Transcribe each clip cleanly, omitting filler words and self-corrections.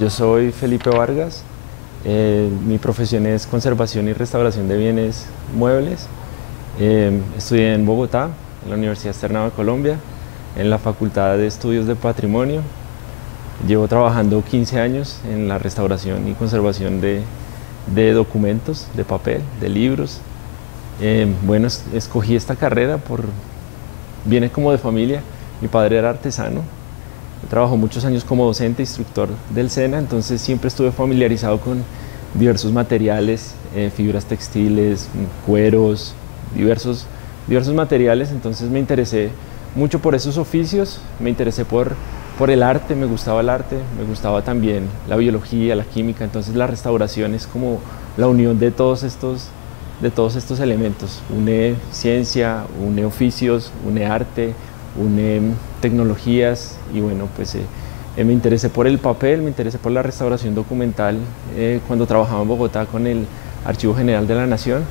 Yo soy Felipe Vargas, mi profesión es conservación y restauración de bienes muebles. Estudié en Bogotá, en la Universidad Externado de Colombia, en la Facultad de Estudios de Patrimonio. Llevo trabajando 15 años en la restauración y conservación de documentos, de papel, de libros. Bueno, escogí esta carrera viene como de familia. Mi padre era artesano. Trabajó muchos años como docente, instructor del SENA, entonces siempre estuve familiarizado con diversos materiales, fibras textiles, cueros, diversos materiales, entonces me interesé mucho por esos oficios, me interesé por el arte, me gustaba el arte, me gustaba también la biología, la química, entonces la restauración es como la unión de todos estos elementos, une ciencia, une oficios, une arte, une tecnologías y bueno, pues me interesé por el papel, me interesé por la restauración documental cuando trabajaba en Bogotá con el Archivo General de la Nación.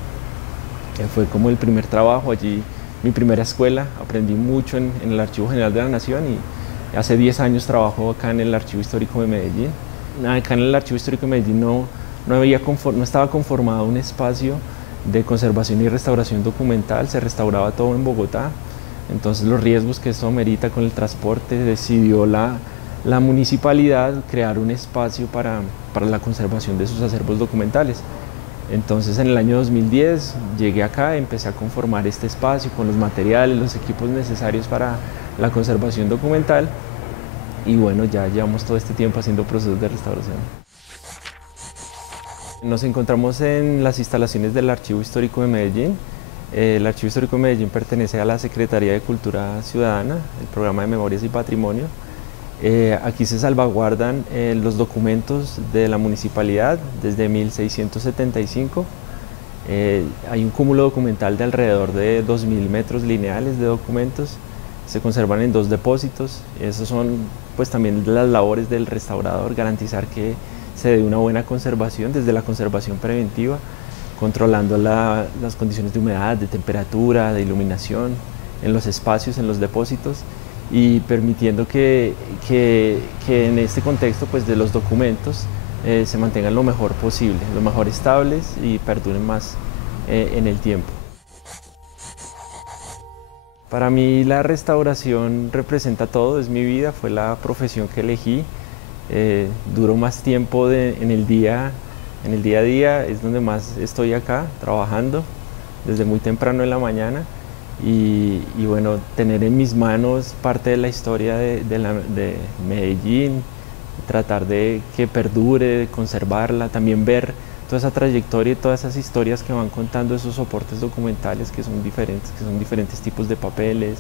Fue como el primer trabajo allí, mi primera escuela, aprendí mucho en el Archivo General de la Nación y hace 10 años trabajo acá en el Archivo Histórico de Medellín. Acá en el Archivo Histórico de Medellín no estaba conformado un espacio de conservación y restauración documental, se restauraba todo en Bogotá. Entonces los riesgos que esto amerita con el transporte, decidió la municipalidad crear un espacio para la conservación de sus acervos documentales. Entonces en el año 2010 llegué acá, empecé a conformar este espacio con los materiales, los equipos necesarios para la conservación documental y bueno, ya llevamos todo este tiempo haciendo procesos de restauración. Nos encontramos en las instalaciones del Archivo Histórico de Medellín. El Archivo Histórico de Medellín pertenece a la Secretaría de Cultura Ciudadana, el programa de Memorias y Patrimonio. Aquí se salvaguardan los documentos de la municipalidad desde 1675. Hay un cúmulo documental de alrededor de 2000 metros lineales de documentos. Se conservan en 2 depósitos. Esos son pues también las labores del restaurador, garantizar que se dé una buena conservación desde la conservación preventiva, controlando las condiciones de humedad, de temperatura, de iluminación en los espacios, en los depósitos y permitiendo que en este contexto pues, de los documentos se mantengan lo mejor posible, lo mejor estables y perduren más en el tiempo. Para mí la restauración representa todo, es mi vida, fue la profesión que elegí, duro más tiempo en el día a día, es donde más estoy acá trabajando desde muy temprano en la mañana y bueno, tener en mis manos parte de la historia de Medellín, tratar de que perdure, de conservarla, también ver toda esa trayectoria y todas esas historias que van contando esos soportes documentales que son diferentes tipos de papeles,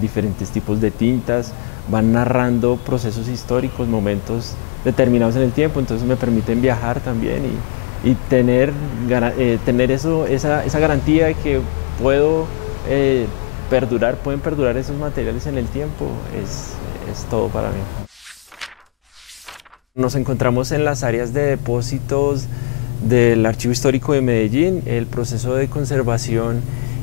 diferentes tipos de tintas, van narrando procesos históricos, momentos determinados en el tiempo, entonces me permiten viajar también y tener esa garantía de que pueden perdurar esos materiales en el tiempo, es todo para mí. Nos encontramos en las áreas de depósitos del Archivo Histórico de Medellín. El proceso de conservación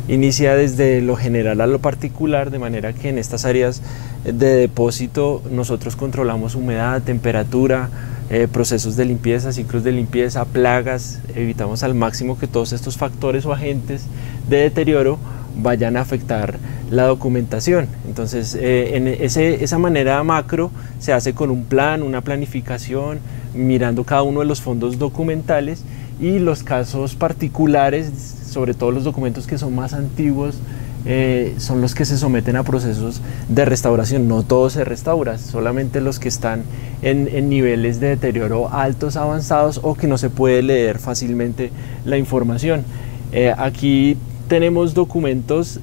inicia desde lo general a lo particular, de manera que en estas áreas de depósito nosotros controlamos humedad, temperatura, procesos de limpieza, ciclos de limpieza, plagas, evitamos al máximo que todos estos factores o agentes de deterioro vayan a afectar la documentación. Entonces, esa manera macro se hace con un plan, una planificación, mirando cada uno de los fondos documentales y los casos particulares, sobre todo los documentos que son más antiguos, son los que se someten a procesos de restauración. No todo se restaura, solamente los que están en niveles de deterioro altos, avanzados o que no se puede leer fácilmente la información. Aquí tenemos documentos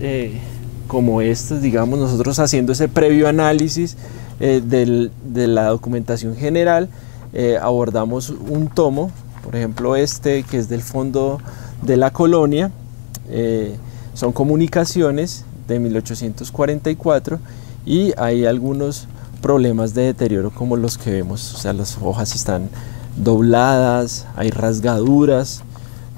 como estos, digamos, nosotros haciendo ese previo análisis de la documentación general, abordamos un tomo, por ejemplo este que es del Fondo de la Colonia, son comunicaciones de 1844 y hay algunos problemas de deterioro como los que vemos, o sea, las hojas están dobladas, hay rasgaduras,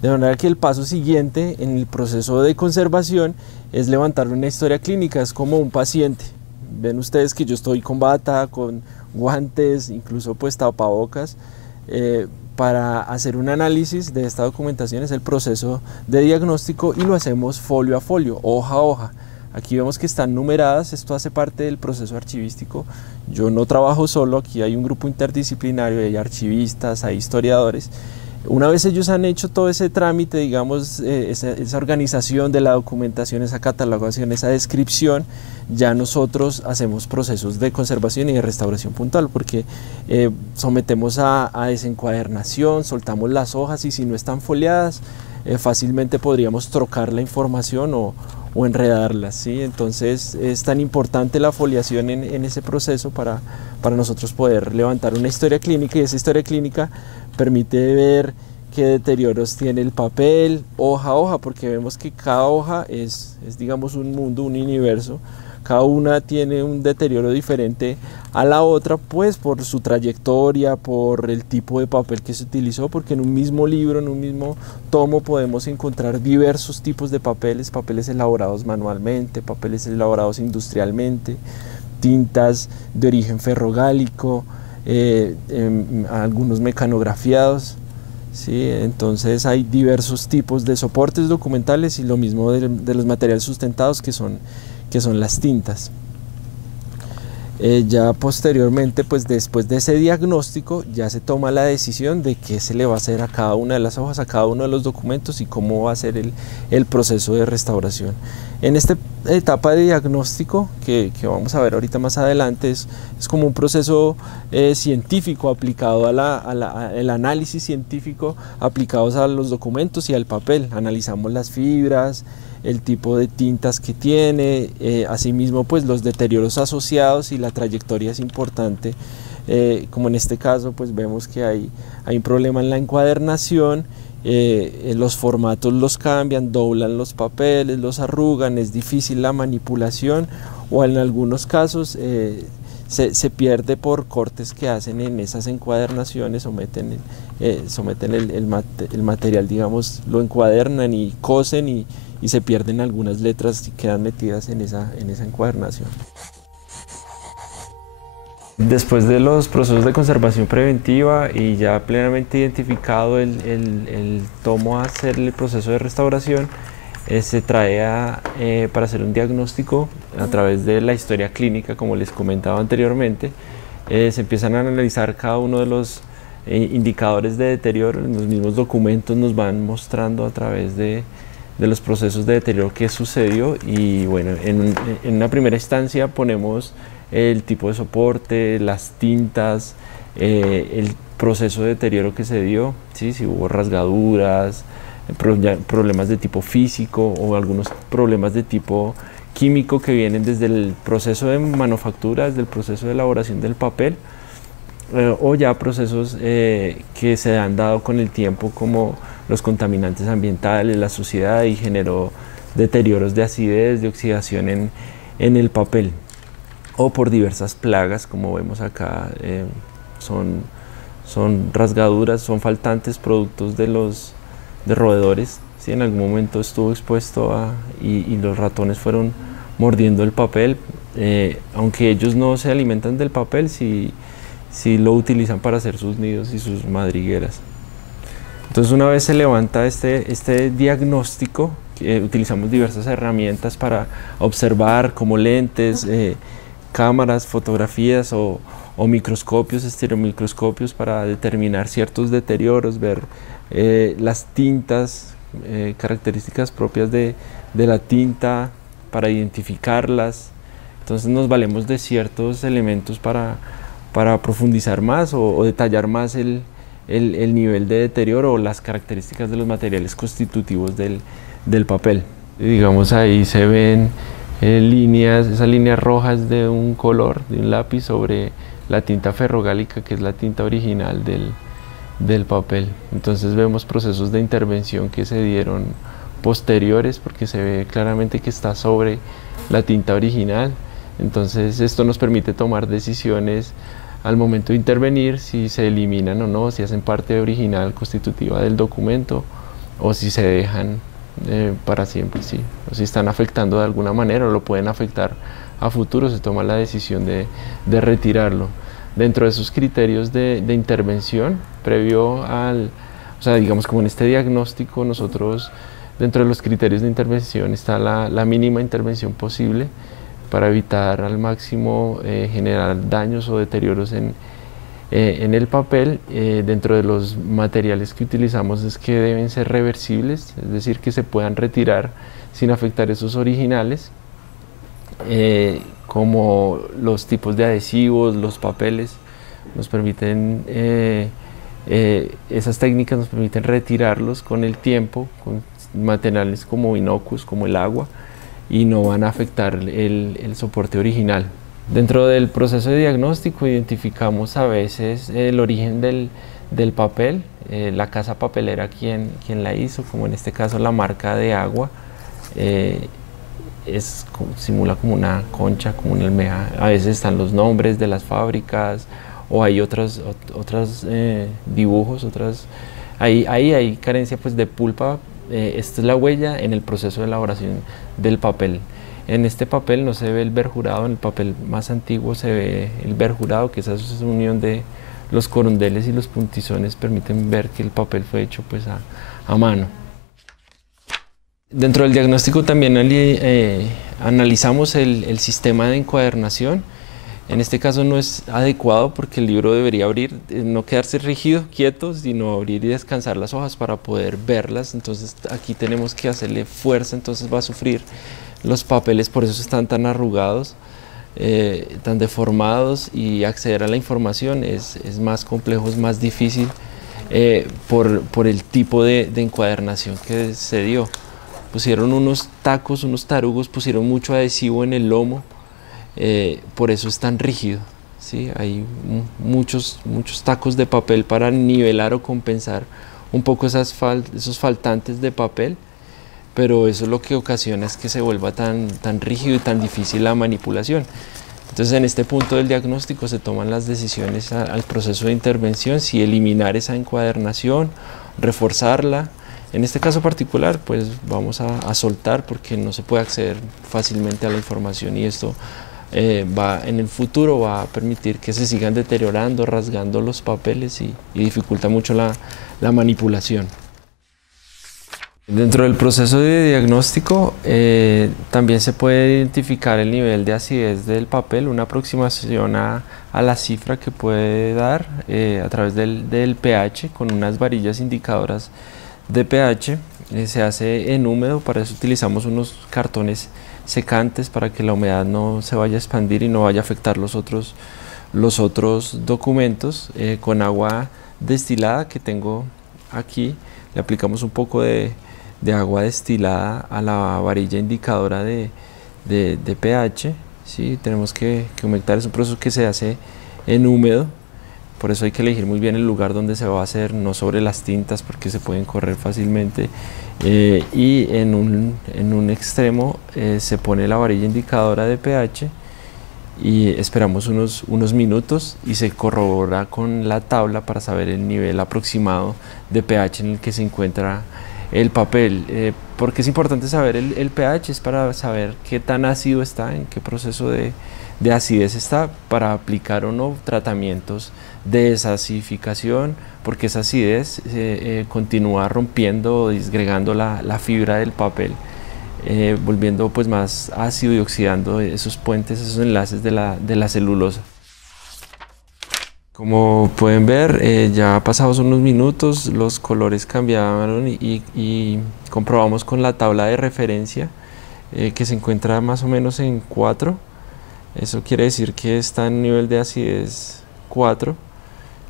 de manera que el paso siguiente en el proceso de conservación es levantar una historia clínica, es como un paciente. Ven ustedes que yo estoy con bata, con guantes, incluso pues tapabocas, para hacer un análisis de esta documentación. Es el proceso de diagnóstico y lo hacemos folio a folio, hoja a hoja. Aquí vemos que están numeradas, esto hace parte del proceso archivístico. Yo no trabajo solo, aquí hay un grupo interdisciplinario, hay archivistas, hay historiadores. Una vez ellos han hecho todo ese trámite, digamos, esa organización de la documentación, esa catalogación, esa descripción, ya nosotros hacemos procesos de conservación y de restauración puntual, porque sometemos a desencuadernación, soltamos las hojas y si no están foliadas, fácilmente podríamos trocar la información o enredarlas, ¿sí? Entonces es tan importante la foliación en ese proceso para nosotros poder levantar una historia clínica, y esa historia clínica permite ver qué deterioros tiene el papel, hoja a hoja, porque vemos que cada hoja es digamos un mundo, un universo. Cada una tiene un deterioro diferente a la otra, pues por su trayectoria, por el tipo de papel que se utilizó, porque en un mismo libro, en un mismo tomo podemos encontrar diversos tipos de papeles, papeles elaborados manualmente, papeles elaborados industrialmente, tintas de origen ferrogálico, algunos mecanografiados. Sí, entonces hay diversos tipos de soportes documentales y lo mismo de los materiales sustentados que son las tintas. Ya posteriormente, pues después de ese diagnóstico, ya se toma la decisión de qué se le va a hacer a cada una de las hojas, a cada uno de los documentos y cómo va a ser el proceso de restauración. En esta etapa de diagnóstico, que vamos a ver ahorita más adelante, es como un proceso científico aplicado el análisis científico aplicados a los documentos y al papel. Analizamos las fibras, el tipo de tintas que tiene, asimismo pues los deterioros asociados, y la trayectoria es importante, como en este caso pues vemos que hay un problema en la encuadernación, los formatos los cambian, doblan los papeles, los arrugan, es difícil la manipulación, o en algunos casos se pierde por cortes que hacen en esas encuadernaciones, someten el material, digamos, lo encuadernan y cosen y se pierden algunas letras y quedan metidas en esa encuadernación. Después de los procesos de conservación preventiva y ya plenamente identificado el tomo a hacer el proceso de restauración, se trae para hacer un diagnóstico a través de la historia clínica, como les comentaba anteriormente. Se empiezan a analizar cada uno de los indicadores de deterioro. Los mismos documentos nos van mostrando a través de los procesos de deterioro que sucedió, y bueno, en una primera instancia ponemos el tipo de soporte, las tintas, el proceso de deterioro que se dio, ¿sí? Si hubo rasgaduras, problemas de tipo físico o algunos problemas de tipo químico que vienen desde el proceso de manufactura, desde el proceso de elaboración del papel, o ya procesos que se han dado con el tiempo, como los contaminantes ambientales, la suciedad, y generó deterioros de acidez, de oxidación en el papel, o por diversas plagas, como vemos acá, son rasgaduras, son faltantes productos de roedores, ¿sí? En algún momento estuvo expuesto y los ratones fueron mordiendo el papel, aunque ellos no se alimentan del papel, sí lo utilizan para hacer sus nidos y sus madrigueras. Entonces, una vez se levanta este diagnóstico, utilizamos diversas herramientas para observar, como lentes, cámaras, fotografías o microscopios, estereomicroscopios, para determinar ciertos deterioros, ver las tintas, características propias de la tinta, para identificarlas. Entonces nos valemos de ciertos elementos para profundizar más o detallar más el nivel de deterioro o las características de los materiales constitutivos del papel. Digamos, ahí se ven esas líneas rojas de un color, de un lápiz, sobre la tinta ferrogálica, que es la tinta original del papel. Entonces vemos procesos de intervención que se dieron posteriores, porque se ve claramente que está sobre la tinta original. Entonces esto nos permite tomar decisiones al momento de intervenir, si se eliminan o no, si hacen parte original constitutiva del documento, o si se dejan para siempre, sí, o si están afectando de alguna manera o lo pueden afectar a futuro, se toma la decisión de retirarlo. Dentro de esos criterios de intervención, previo al, o sea, digamos como en este diagnóstico, nosotros dentro de los criterios de intervención está la mínima intervención posible para evitar al máximo generar daños o deterioros en el papel. Dentro de los materiales que utilizamos es que deben ser reversibles, es decir, que se puedan retirar sin afectar esos originales, como los tipos de adhesivos, los papeles, nos permiten, esas técnicas nos permiten retirarlos con el tiempo, con materiales como inocuos, como el agua, y no van a afectar el soporte original. Dentro del proceso de diagnóstico identificamos a veces el origen del papel, la casa papelera quien la hizo, como en este caso la marca de agua, simula como una concha, como una almeja. A veces están los nombres de las fábricas o hay otros dibujos, ahí hay carencia pues de pulpa. Esta es la huella en el proceso de elaboración del papel. En este papel no se ve el verjurado, en el papel más antiguo se ve el verjurado, que esa unión de los corondeles y los puntizones permiten ver que el papel fue hecho pues a mano. Dentro del diagnóstico también analizamos el sistema de encuadernación. En este caso no es adecuado porque el libro debería abrir, no quedarse rígido, quieto, sino abrir y descansar las hojas para poder verlas. Entonces aquí tenemos que hacerle fuerza, entonces va a sufrir los papeles, por eso están tan arrugados, tan deformados, y acceder a la información es más complejo, es más difícil por el tipo de encuadernación que se dio. Pusieron unos tacos, unos tarugos, pusieron mucho adhesivo en el lomo, por eso es tan rígido, ¿sí? Hay muchos tacos de papel para nivelar o compensar un poco esos faltantes de papel, pero eso es lo que ocasiona es que se vuelva tan rígido y tan difícil la manipulación. Entonces en este punto del diagnóstico se toman las decisiones al proceso de intervención, si eliminar esa encuadernación, reforzarla. En este caso particular pues vamos a soltar porque no se puede acceder fácilmente a la información, y esto en el futuro va a permitir que se sigan deteriorando, rasgando los papeles y dificulta mucho la manipulación. Dentro del proceso de diagnóstico también se puede identificar el nivel de acidez del papel, una aproximación a la cifra que puede dar a través del pH con unas varillas indicadoras de pH. Se hace en húmedo, para eso utilizamos unos cartones secantes para que la humedad no se vaya a expandir y no vaya a afectar los otros documentos. Con agua destilada que tengo aquí, le aplicamos un poco de agua destilada a la varilla indicadora de pH, ¿sí? Tenemos que humectar, es un proceso que se hace en húmedo, por eso hay que elegir muy bien el lugar donde se va a hacer, no sobre las tintas porque se pueden correr fácilmente, y en un extremo se pone la varilla indicadora de pH y esperamos unos minutos y se corrobora con la tabla para saber el nivel aproximado de pH en el que se encuentra el papel. Porque es importante saber el pH, es para saber qué tan ácido está, en qué proceso de acidez está, para aplicar o no tratamientos de desacidificación, porque esa acidez continúa rompiendo o disgregando la fibra del papel, volviendo pues más ácido y oxidando esos puentes, esos enlaces de la celulosa. Como pueden ver, ya pasados unos minutos los colores cambiaron y comprobamos con la tabla de referencia que se encuentra más o menos en 4. Eso quiere decir que está en nivel de acidez 4.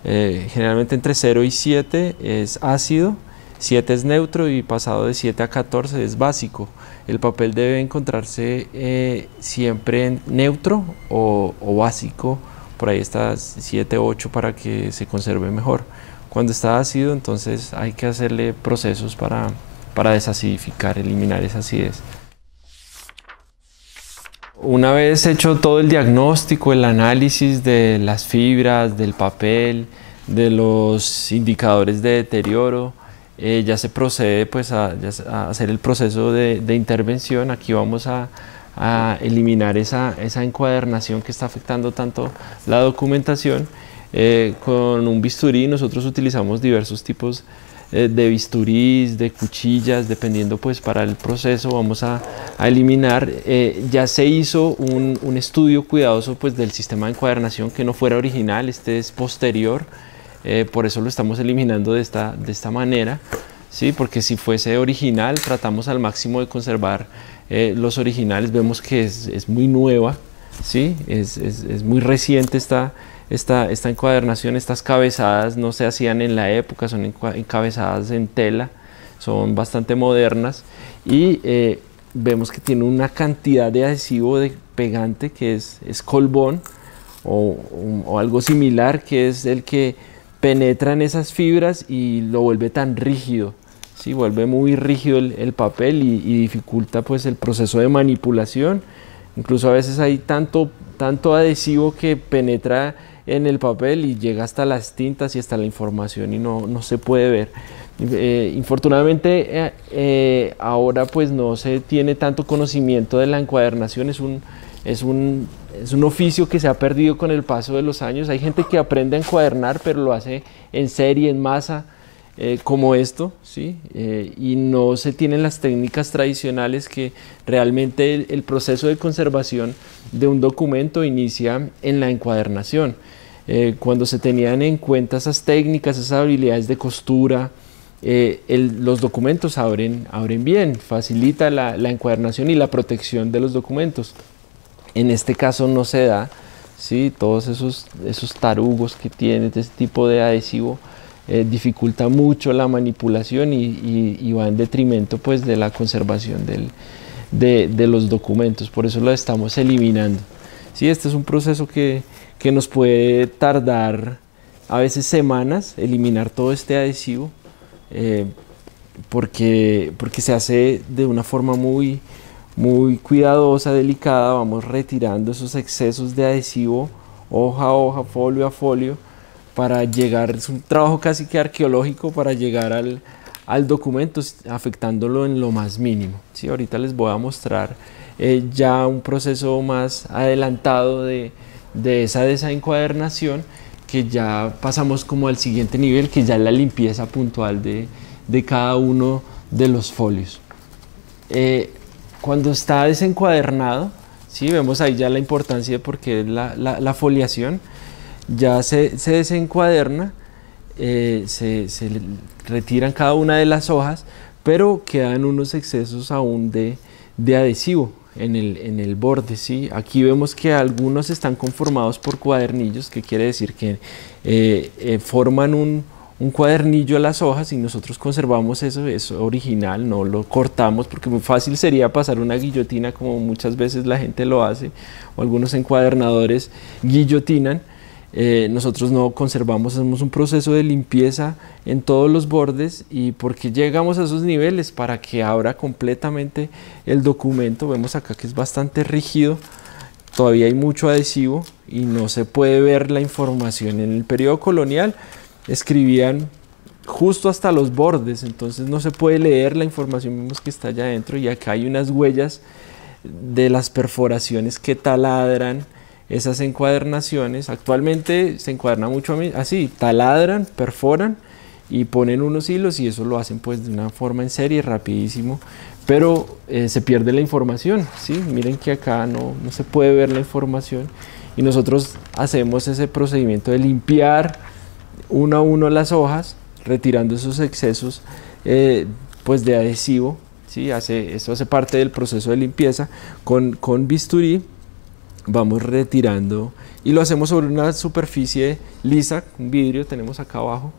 Generalmente entre 0 y 7 es ácido, 7 es neutro y pasado de 7 a 14 es básico. El papel debe encontrarse siempre en neutro o básico. Por ahí está 7, 8 para que se conserve mejor. Cuando está ácido, entonces hay que hacerle procesos para desacidificar, eliminar esa acidez. Una vez hecho todo el diagnóstico, el análisis de las fibras, del papel, de los indicadores de deterioro, ya se procede pues a hacer el proceso de intervención. Aquí vamos a a eliminar esa encuadernación que está afectando tanto la documentación. Con un bisturí nosotros utilizamos diversos tipos de bisturís, de cuchillas, dependiendo pues para el proceso vamos a eliminar. Ya se hizo un estudio cuidadoso pues del sistema de encuadernación que no fuera original, este es posterior, por eso lo estamos eliminando de esta manera, ¿sí? Porque si fuese original tratamos al máximo de conservar los originales. Vemos que es muy nueva, ¿sí? Es muy reciente esta encuadernación. Estas cabezadas no se hacían en la época, son encabezadas en tela, son bastante modernas y vemos que tiene una cantidad de adhesivo de pegante que es Colbón o algo similar, que es el que penetra en esas fibras y lo vuelve tan rígido, ¿sí? Vuelve muy rígido el papel y dificulta pues el proceso de manipulación. Incluso a veces hay tanto adhesivo que penetra en el papel y llega hasta las tintas y hasta la información y no se puede ver. Infortunadamente ahora pues no se tiene tanto conocimiento de la encuadernación, es un oficio que se ha perdido con el paso de los años. Hay gente que aprende a encuadernar pero lo hace en serie, en masa, como esto, ¿sí? Y no se tienen las técnicas tradicionales que realmente el proceso de conservación de un documento inicia en la encuadernación. Cuando se tenían en cuenta esas técnicas, esas habilidades de costura, los documentos abren bien, facilita la encuadernación y la protección de los documentos. En este caso no se da, ¿sí? Todos esos tarugos que tiene este tipo de adhesivo dificulta mucho la manipulación y va en detrimento pues de la conservación de los documentos. Por eso lo estamos eliminando. Sí, este es un proceso que nos puede tardar a veces semanas eliminar todo este adhesivo, porque se hace de una forma muy cuidadosa, delicada. Vamos retirando esos excesos de adhesivo hoja a hoja, folio a folio, para llegar, es un trabajo casi que arqueológico para llegar al documento, afectándolo en lo más mínimo, ¿sí? Ahorita les voy a mostrar ya un proceso más adelantado de esa encuadernación, que ya pasamos como al siguiente nivel, que ya es la limpieza puntual de cada uno de los folios. Cuando está desencuadernado, ¿sí? Vemos ahí ya la importancia de por qué es la foliación. Ya se desencuaderna, se retiran cada una de las hojas, pero quedan unos excesos aún de adhesivo en el borde, ¿sí? Aquí vemos que algunos están conformados por cuadernillos, que quiere decir que forman un cuadernillo a las hojas y nosotros conservamos eso original, no lo cortamos, porque muy fácil sería pasar una guillotina como muchas veces la gente lo hace, o algunos encuadernadores guillotinan. Nosotros no conservamos, hacemos un proceso de limpieza en todos los bordes. ¿Y por qué llegamos a esos niveles? Para que abra completamente el documento. Vemos acá que es bastante rígido, todavía hay mucho adhesivo y no se puede ver la información. En el periodo colonial escribían justo hasta los bordes, entonces no se puede leer la información, vemos que está allá adentro, y acá hay unas huellas de las perforaciones que taladran esas encuadernaciones. Actualmente se encuaderna mucho así, taladran, perforan y ponen unos hilos, y eso lo hacen pues de una forma en serie, rapidísimo, pero se pierde la información, ¿sí? Miren que acá no se puede ver la información, y nosotros hacemos ese procedimiento de limpiar uno a uno las hojas, retirando esos excesos pues de adhesivo, ¿sí? Esto hace parte del proceso de limpieza. Con bisturí vamos retirando y lo hacemos sobre una superficie lisa, un vidrio tenemos acá abajo,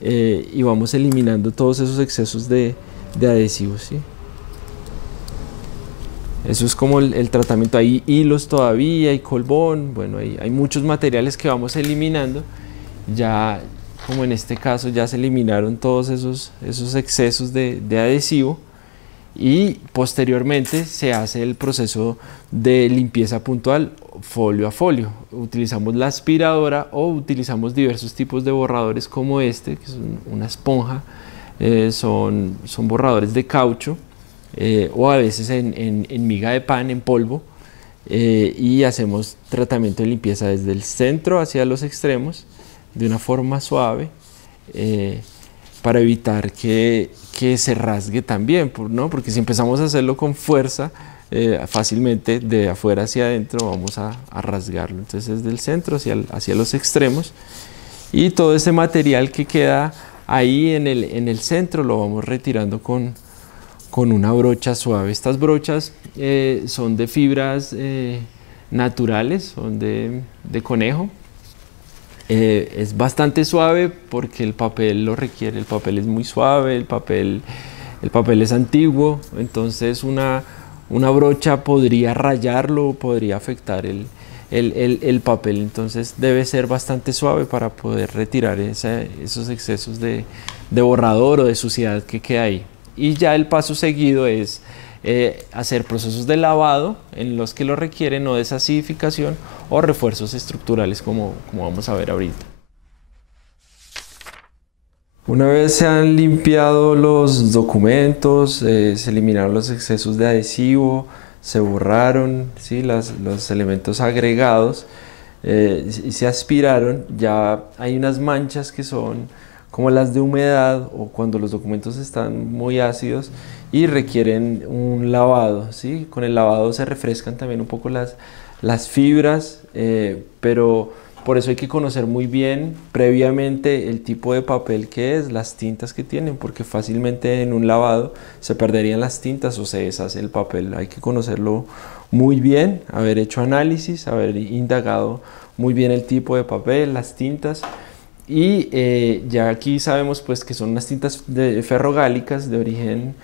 y vamos eliminando todos esos excesos de adhesivos, ¿sí? Eso es como el tratamiento. Hay hilos todavía, hay colbón, bueno, hay muchos materiales que vamos eliminando. Ya, como en este caso, ya se eliminaron todos esos excesos de adhesivo, y posteriormente se hace el proceso de limpieza puntual folio a folio. Utilizamos la aspiradora o utilizamos diversos tipos de borradores como este, que es una esponja. Son borradores de caucho o a veces en miga de pan en polvo, y hacemos tratamiento de limpieza desde el centro hacia los extremos de una forma suave, para evitar que se rasgue también, ¿no? Porque si empezamos a hacerlo con fuerza, fácilmente de afuera hacia adentro vamos a rasgarlo. Entonces desde el centro hacia los extremos, y todo ese material que queda ahí en el centro lo vamos retirando con una brocha suave. Estas brochas son de fibras naturales, son de conejo. Es bastante suave porque el papel lo requiere, el papel es muy suave, el papel es antiguo, entonces una brocha podría rayarlo, podría afectar el papel, entonces debe ser bastante suave para poder retirar esos excesos de borrador o de suciedad que queda ahí. Y ya el paso seguido es hacer procesos de lavado en los que lo requieren, o desasidificación o refuerzos estructurales, como vamos a ver ahorita. Una vez se han limpiado los documentos, se eliminaron los excesos de adhesivo, se borraron, ¿sí?, los elementos agregados, y se aspiraron, ya hay unas manchas que son como las de humedad, o cuando los documentos están muy ácidos y requieren un lavado, ¿sí? Con el lavado se refrescan también un poco las fibras, pero por eso hay que conocer muy bien previamente el tipo de papel que es, las tintas que tienen, porque fácilmente en un lavado se perderían las tintas o se deshace el papel. Hay que conocerlo muy bien, haber hecho análisis, haber indagado muy bien el tipo de papel, las tintas. Y ya aquí sabemos pues que son unas tintas ferrogálicas de origen,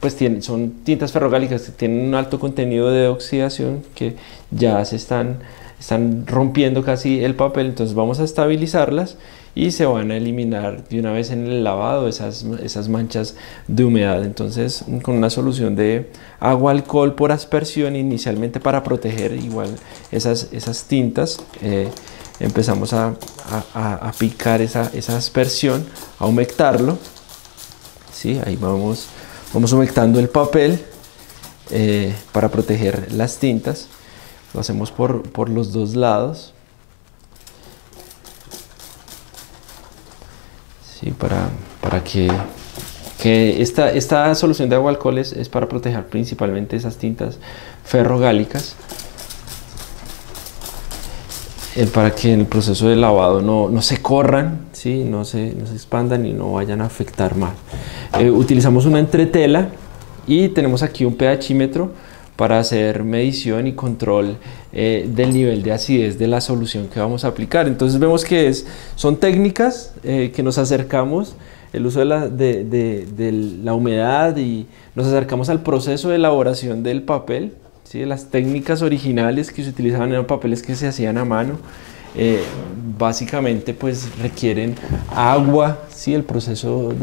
pues son tintas ferrogálicas que tienen un alto contenido de oxidación, que ya se están rompiendo casi el papel. Entonces vamos a estabilizarlas y se van a eliminar de una vez en el lavado esas manchas de humedad. Entonces, con una solución de agua alcohol por aspersión inicialmente para proteger igual esas tintas, empezamos a aplicar esa aspersión, a humectarlo, ¿sí? Ahí vamos humectando el papel para proteger las tintas. Lo hacemos por los dos lados, ¿sí? Para que esta solución de agua alcohol es para proteger principalmente esas tintas ferrogálicas, para que en el proceso de lavado no se corran, ¿sí? no se expandan y no vayan a afectar más. Utilizamos una entretela y tenemos aquí un pHímetro para hacer medición y control del nivel de acidez de la solución que vamos a aplicar. Entonces vemos que son técnicas que nos acercamos, el uso de la humedad, y nos acercamos al proceso de elaboración del papel, ¿sí? Las técnicas originales que se utilizaban eran papeles que se hacían a mano. Básicamente pues requieren agua, ¿sí? El proceso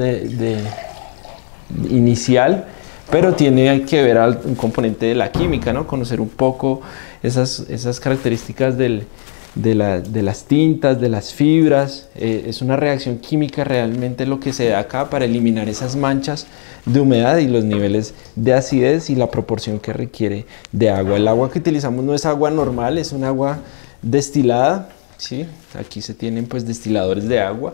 inicial, pero tiene que ver un componente de la química, ¿no? Conocer un poco esas características de las tintas, de las fibras. Es una reacción química realmente lo que se da acá para eliminar esas manchas de humedad y los niveles de acidez y la proporción que requiere de agua. El agua que utilizamos no es agua normal, es un agua destilada, ¿sí? Aquí se tienen pues destiladores de agua,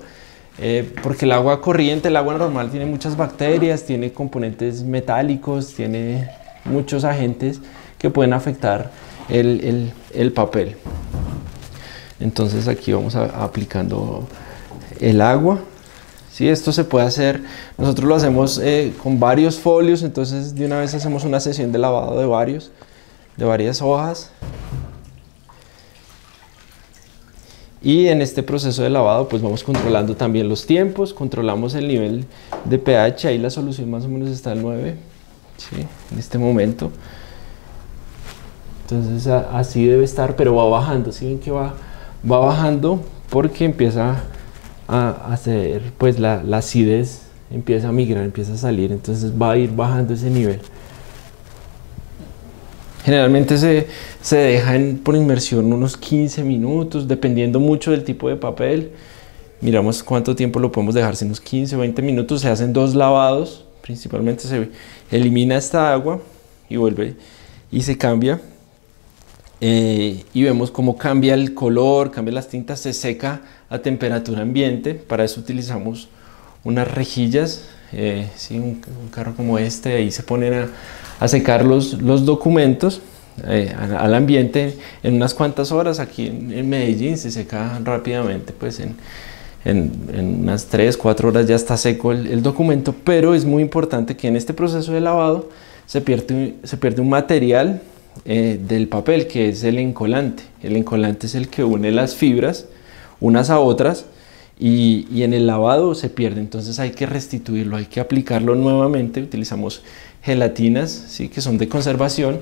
porque el agua corriente, el agua normal, tiene muchas bacterias, tiene componentes metálicos, tiene muchos agentes que pueden afectar el papel. Entonces aquí vamos aplicando el agua. ¿Sí? Esto se puede hacer, nosotros lo hacemos con varios folios, entonces de una vez hacemos una sesión de lavado de varias hojas. Y en este proceso de lavado pues vamos controlando también los tiempos, controlamos el nivel de pH, ahí la solución más o menos está al 9, ¿sí? En este momento. Entonces así debe estar, pero va bajando, ¿sí ven que va bajando? Porque empieza a hacer, pues la acidez empieza a migrar, empieza a salir, entonces va a ir bajando ese nivel. Generalmente se deja por inmersión unos 15 minutos, dependiendo mucho del tipo de papel. Miramos cuánto tiempo lo podemos dejar, si unos 15 o 20 minutos. Se hacen 2 lavados, principalmente se elimina esta agua y vuelve y se cambia. Y vemos cómo cambia el color, cambia las tintas, se seca a temperatura ambiente. Para eso utilizamos unas rejillas, ¿sí? Un carro como este, ahí se ponen a secar los documentos al ambiente en unas cuantas horas. Aquí en Medellín se seca rápidamente, pues en unas 3, 4 horas ya está seco el documento, pero es muy importante que en este proceso de lavado se pierde un material del papel, que es el encolante. El encolante es el que une las fibras unas a otras y en el lavado se pierde, entonces hay que restituirlo, hay que aplicarlo nuevamente. Utilizamos gelatinas, ¿sí? Que son de conservación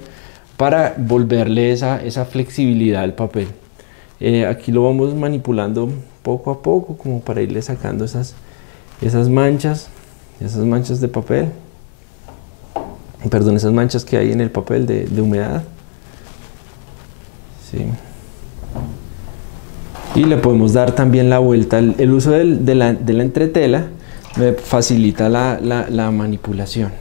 para volverle esa flexibilidad al papel. Aquí lo vamos manipulando poco a poco como para irle sacando esas manchas de papel, perdón, esas manchas que hay en el papel de humedad. Sí. Y le podemos dar también la vuelta. El uso de la entretela me facilita la manipulación.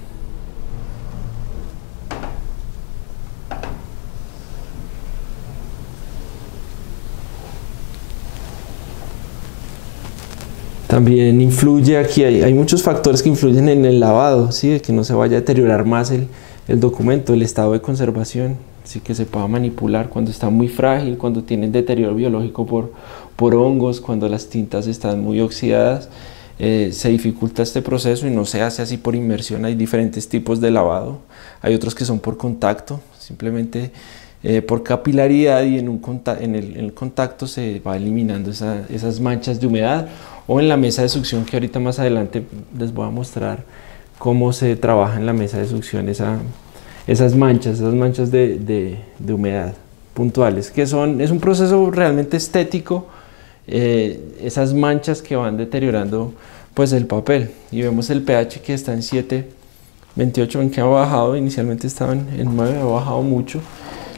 También influye aquí, hay muchos factores que influyen en el lavado, ¿sí? Que no se vaya a deteriorar más el documento, el estado de conservación, ¿sí? Que se pueda manipular cuando está muy frágil, cuando tiene deterioro biológico por hongos, cuando las tintas están muy oxidadas. Se dificulta este proceso y no se hace así por inmersión. Hay diferentes tipos de lavado, hay otros que son por contacto, simplemente por capilaridad, y en el contacto se va eliminando esas manchas de humedad, o en la mesa de succión, que ahorita más adelante les voy a mostrar cómo se trabaja en la mesa de succión esas manchas de humedad puntuales, es un proceso realmente estético, esas manchas que van deteriorando pues el papel. Y vemos el pH que está en 7,28, en que ha bajado. Inicialmente estaba en 9, ha bajado mucho.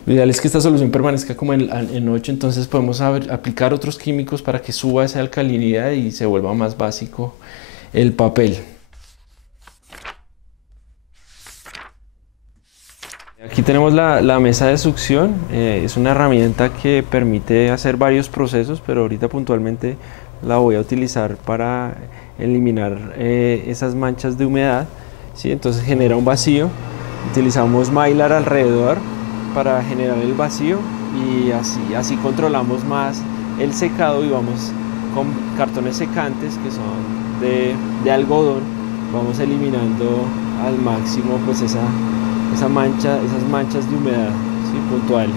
Lo ideal es que esta solución permanezca como en 8, entonces podemos aplicar otros químicos para que suba esa alcalinidad y se vuelva más básico el papel. Aquí tenemos la mesa de succión. Es una herramienta que permite hacer varios procesos, pero ahorita puntualmente la voy a utilizar para eliminar esas manchas de humedad, ¿sí? Entonces genera un vacío, utilizamos mylar alrededor para generar el vacío, y así controlamos más el secado, y vamos con cartones secantes que son de algodón, vamos eliminando al máximo pues esas manchas de humedad, ¿sí? Puntuales.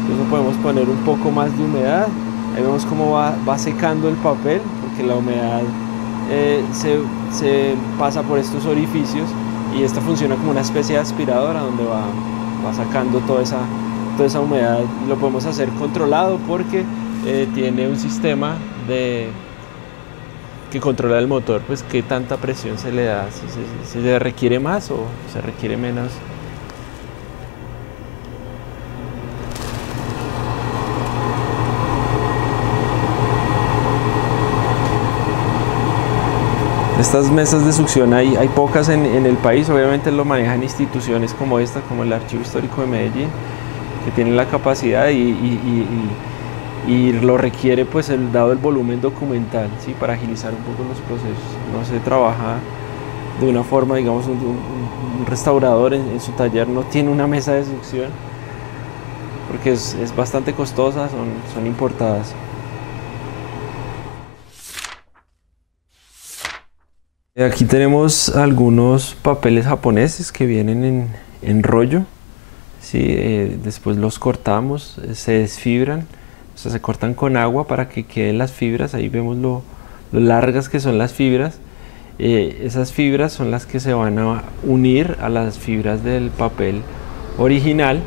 Incluso podemos poner un poco más de humedad. Ahí vemos cómo va secando el papel, porque la humedad se pasa por estos orificios, y esta funciona como una especie de aspiradora donde va sacando toda esa humedad. Lo podemos hacer controlado porque tiene un sistema que controla el motor, pues qué tanta presión se le da, si se requiere más o se requiere menos. Estas mesas de succión hay pocas en el país. Obviamente lo manejan instituciones como esta, como el Archivo Histórico de Medellín, que tienen la capacidad y lo requiere pues dado el volumen documental, ¿sí? Para agilizar un poco los procesos. No se trabaja de una forma, digamos, un restaurador en su taller no tiene una mesa de succión, porque es bastante costosa, son importadas. Aquí tenemos algunos papeles japoneses que vienen en rollo, ¿sí? Después los cortamos, se desfibran, o sea, se cortan con agua para que queden las fibras. Ahí vemos lo largas que son las fibras. Esas fibras son las que se van a unir a las fibras del papel original.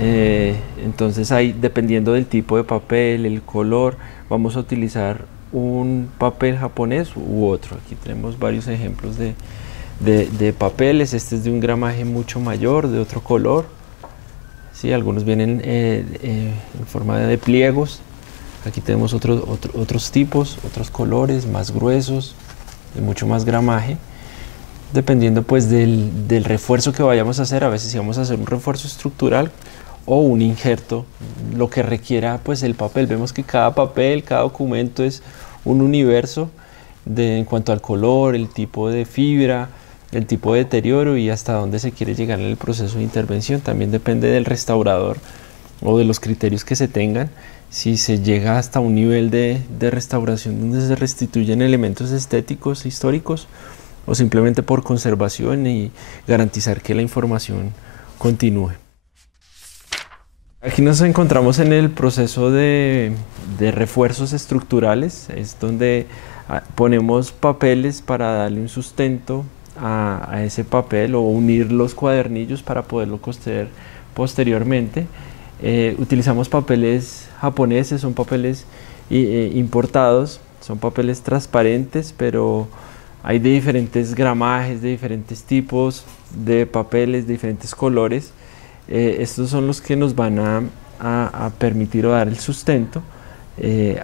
Entonces ahí, dependiendo del tipo de papel, el color, vamos a utilizar un papel japonés u otro. Aquí tenemos varios ejemplos de papeles. Este es de un gramaje mucho mayor, de otro color, ¿sí? Algunos vienen en forma de pliegos. Aquí tenemos otros tipos, otros colores más gruesos. de mucho más gramaje, dependiendo pues del refuerzo que vayamos a hacer. A veces si vamos a hacer un refuerzo estructural o un injerto, lo que requiera pues el papel. Vemos que cada papel, cada documento es un universo en cuanto al color, el tipo de fibra, el tipo de deterioro y hasta dónde se quiere llegar en el proceso de intervención. También depende del restaurador o de los criterios que se tengan, si se llega hasta un nivel de restauración donde se restituyen elementos estéticos, históricos, o simplemente por conservación y garantizar que la información continúe. Aquí nos encontramos en el proceso de refuerzos estructurales, es donde ponemos papeles para darle un sustento a ese papel o unir los cuadernillos para poderlo coser posteriormente. Utilizamos papeles japoneses, son papeles importados, son papeles transparentes, pero hay de diferentes gramajes, de diferentes tipos de papeles, de diferentes colores. Estos son los que nos van a permitir o dar el sustento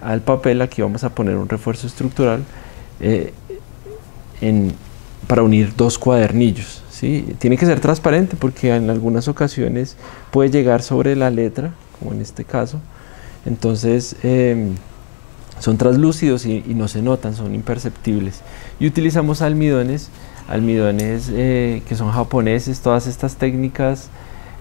al papel. Aquí vamos a poner un refuerzo estructural para unir dos cuadernillos, ¿sí? Tiene que ser transparente porque en algunas ocasiones puede llegar sobre la letra, como en este caso. Entonces son translúcidos y no se notan, son imperceptibles. Y utilizamos almidones que son japoneses. Todas estas técnicas,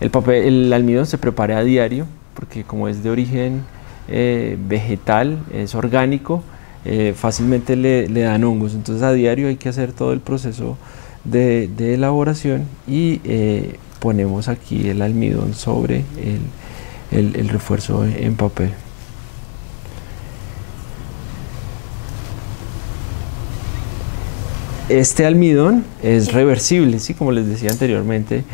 el almidón se prepara a diario porque como es de origen vegetal, es orgánico, fácilmente le dan hongos. Entonces a diario hay que hacer todo el proceso de elaboración y ponemos aquí el almidón sobre el refuerzo en papel. Este almidón es reversible, ¿sí? Como les decía anteriormente,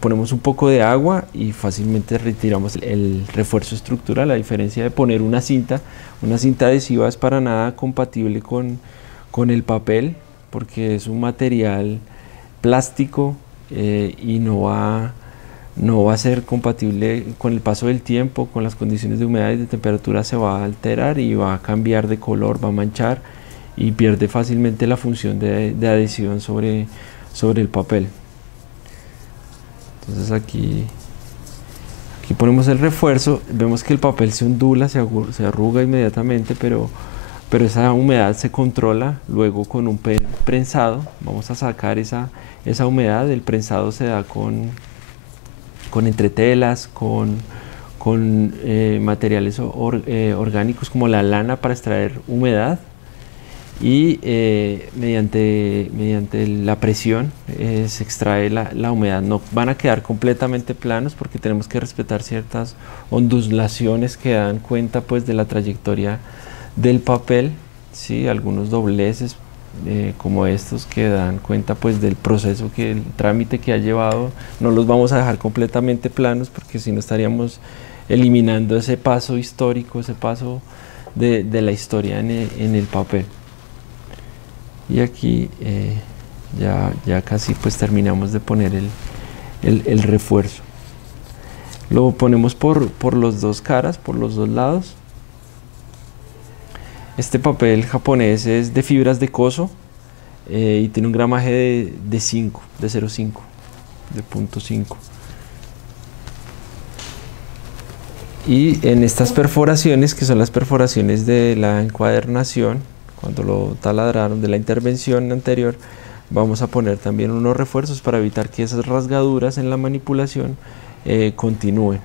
ponemos un poco de agua y fácilmente retiramos el refuerzo estructural, a diferencia de poner una cinta. Una cinta adhesiva es para nada compatible con el papel porque es un material plástico y no va a ser compatible con el paso del tiempo, con las condiciones de humedad y de temperatura. Se va a alterar y va a cambiar de color, va a manchar y pierde fácilmente la función de adhesión sobre el papel. Entonces aquí ponemos el refuerzo, vemos que el papel se ondula, se arruga inmediatamente, pero esa humedad se controla luego con un prensado. Vamos a sacar esa humedad. El prensado se da con entretelas, con materiales orgánicos como la lana para extraer humedad y mediante la presión se extrae la humedad. No van a quedar completamente planos porque tenemos que respetar ciertas ondulaciones que dan cuenta pues de la trayectoria del papel, ¿sí? Algunos dobleces como estos que dan cuenta pues del proceso, el trámite que ha llevado. No los vamos a dejar completamente planos porque si no estaríamos eliminando ese paso histórico, ese paso de la historia en el papel. Y aquí ya casi pues terminamos de poner el refuerzo. Lo ponemos por los dos caras, por los dos lados. Este papel japonés es de fibras de coso y tiene un gramaje de 5, de 0,5, de 0,5. Y en estas perforaciones, que son las perforaciones de la encuadernación, cuando lo taladraron de la intervención anterior, vamos a poner también unos refuerzos para evitar que esas rasgaduras en la manipulación continúen,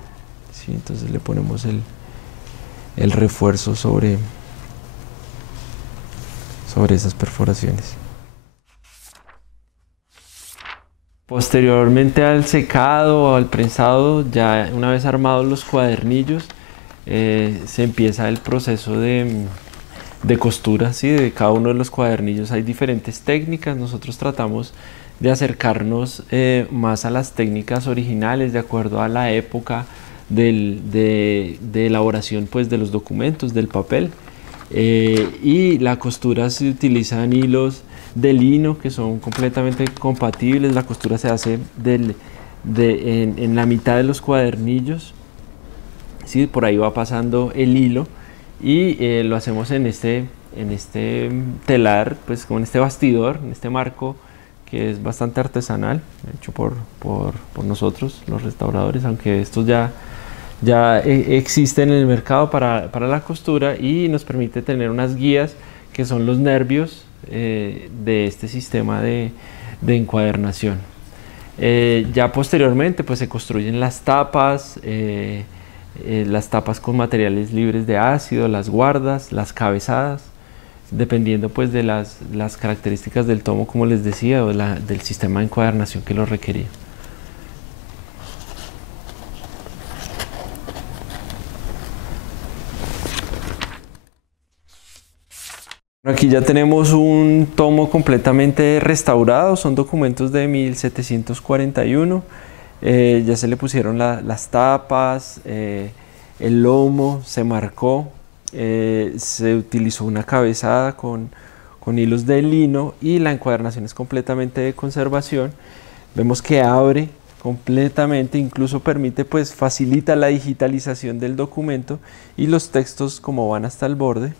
¿sí? Entonces le ponemos el refuerzo sobre esas perforaciones. Posteriormente al secado o al prensado, ya una vez armados los cuadernillos, se empieza el proceso de costura, ¿sí? De cada uno de los cuadernillos. Hay diferentes técnicas. Nosotros tratamos de acercarnos más a las técnicas originales de acuerdo a la época de elaboración pues, de los documentos, del papel. Y la costura, se utilizan hilos de lino que son completamente compatibles. La costura se hace en la mitad de los cuadernillos, ¿sí? Por ahí va pasando el hilo y lo hacemos en este en este telar, pues como en este bastidor, en este marco que es bastante artesanal, hecho por nosotros, los restauradores, aunque estos ya existen en el mercado para la costura, y nos permite tener unas guías que son los nervios de este sistema de encuadernación. Ya posteriormente pues se construyen las tapas con materiales libres de ácido, las guardas, las cabezadas, dependiendo pues de las características del tomo, como les decía, o del sistema de encuadernación que lo requería. Aquí ya tenemos un tomo completamente restaurado, son documentos de 1741, ya se le pusieron las tapas, el lomo se marcó, se utilizó una cabezada con hilos de lino, y la encuadernación es completamente de conservación. Vemos que abre completamente, incluso permite, pues facilita la digitalización del documento, y los textos, como van hasta el borde,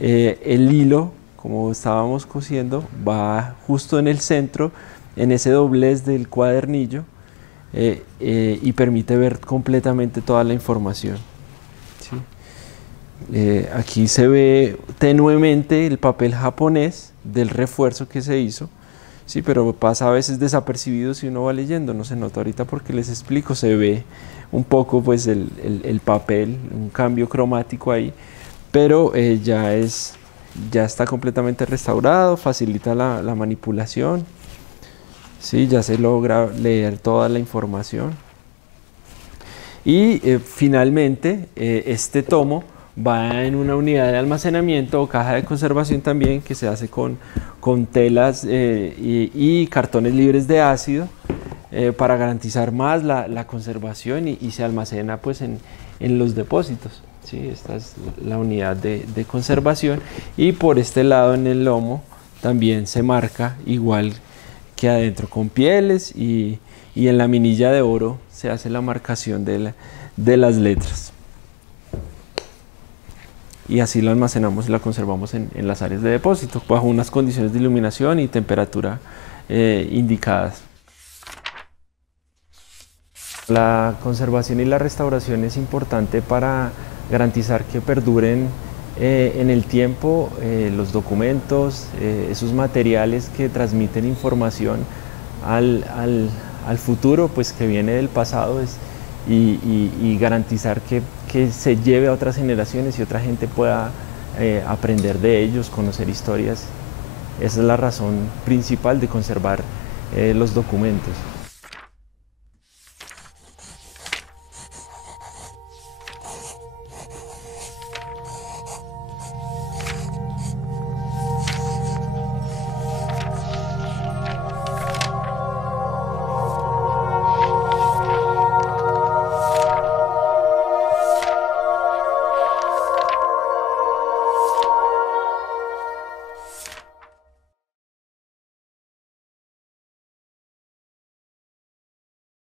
el hilo, como estábamos cosiendo, va justo en el centro, en ese doblez del cuadernillo, y permite ver completamente toda la información. ¿Sí? Aquí se ve tenuemente el papel japonés del refuerzo que se hizo, sí, pero pasa a veces desapercibido si uno va leyendo, no se nota ahorita porque les explico, se ve un poco pues el papel, un cambio cromático ahí, pero ya está completamente restaurado, facilita la manipulación, ¿sí? Ya se logra leer toda la información. Y finalmente este tomo va en una unidad de almacenamiento o caja de conservación también, que se hace con telas y cartones libres de ácido, para garantizar más la conservación, y se almacena pues en los depósitos. ¿Sí? Esta es la unidad de conservación, y por este lado en el lomo también se marca igual que adentro con pieles, y en la minilla de oro se hace la marcación de las letras, y así lo almacenamos y la conservamos en las áreas de depósito bajo unas condiciones de iluminación y temperatura indicadas. La conservación y la restauración es importante para garantizar que perduren en el tiempo los documentos, esos materiales que transmiten información al futuro, pues que viene del pasado, y garantizar que se lleve a otras generaciones y otra gente pueda aprender de ellos, conocer historias. Esa es la razón principal de conservar los documentos.